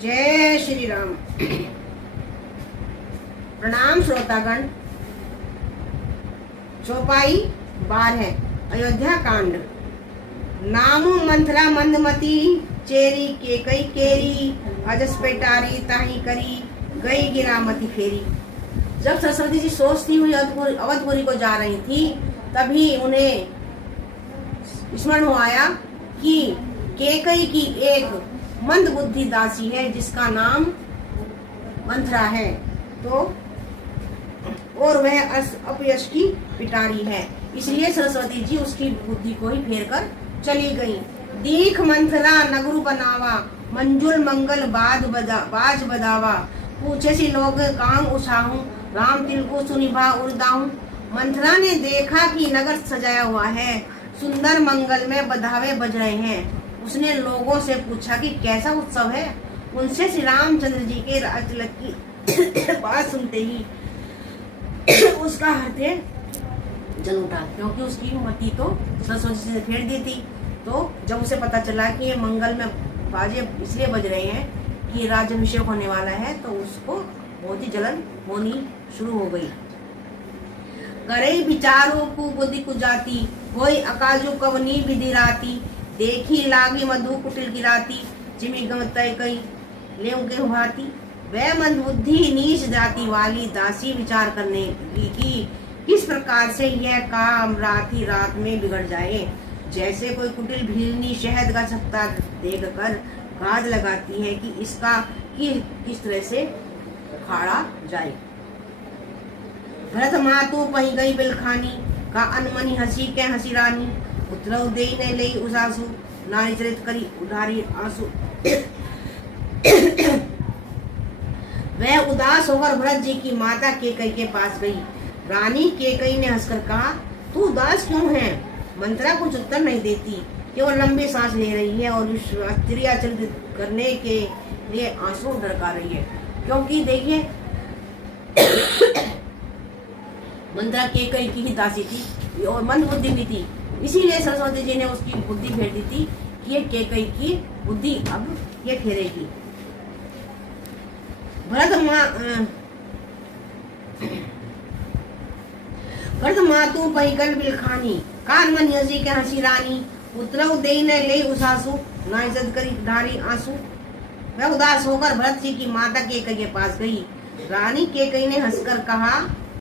जय श्री राम। प्रणाम श्रोतागण। चौपाई 12 अयोध्या कांड। नामू मंथरा मंदमती चेरी केकई केरी अजस पेटारी ताही करी गई गिरामती फेरी। जब सरस्वती जी सोचती हुई अवधपुरी को जा रही थी तभी उन्हें स्मरण हो आया कि केकई की एक मंद बुद्धि दासी है जिसका नाम मंथरा है, तो और वह अपयश की पिटारी है। इसलिए सरस्वती जी उसकी बुद्धि को ही फेर कर चली गई। दीख मंथरा नगरु बनावा मंजुल मंगल बाज बदावा पूछे सी लोग कांग उछाहूं राम तिल को सुनिभा उड़दाऊं। मंथरा ने देखा कि नगर सजाया हुआ है, सुंदर मंगल में बधावे बज रहे हैं। उसने लोगों से पूछा कि कैसा उत्सव है। उनसे श्री रामचंद्र जी के राजतिलक की बात सुनते ही उसका हृदय जल उठा, क्योंकि उसकी मति तो सरस्वती से फेर दी थी। तो जब उसे पता चला कि ये मंगल में बाजे इसलिए बज रहे हैं कि राज्याभिषेक होने वाला है, तो उसको बहुत ही जलन होनी शुरू हो गई। करे विचारों को बुद्धि कुजाती कोई अकाजु कवनी विधि राती देखी लागी मधु कुटिल गिराती जिमी गमतय कई ले के भाती। वह मंद बुद्धि नीच जाति वाली दासी विचार करने लगी कि किस प्रकार से यह काम रात में बिगड़ जाए। जैसे कोई कुटिल भीलनी शहद का छत्ता देखकर घात लगाती है कि इसका किस तरह से उखाड़ा जाए। भरत मातु पही गई बिलखानी का अनमनी हंसी के हंसी रानी उतरव दे ने ले उसासु नारी चरित करी उधारी आंसू। वह उदास होकर भरत जी की माता केकई के पास गई। रानी केकई ने हंसकर कहा, तू उदास क्यों है? मंथरा कुछ उत्तर नहीं देती, केवल लंबी सांस ले रही है और चरित करने के लिए आंसू ढरका रही है। क्योंकि देखिए मंथरा केकई की ही दासी थी और मंद बुद्धि भी थी, इसीलिए सरस्वती जी ने उसकी बुद्धि फेर दी थी कि ये केकई की बुद्धि अब ये फेरेगी। भरत मातु पहिगल बिलखानी कान मन हंसी के हंसी रानी उतरव दे न ले उसासु ना इज्जत करी ढारी आंसू। वह उदास होकर भरत जी की माता केकई के पास गई। रानी केकई ने हंसकर कहा,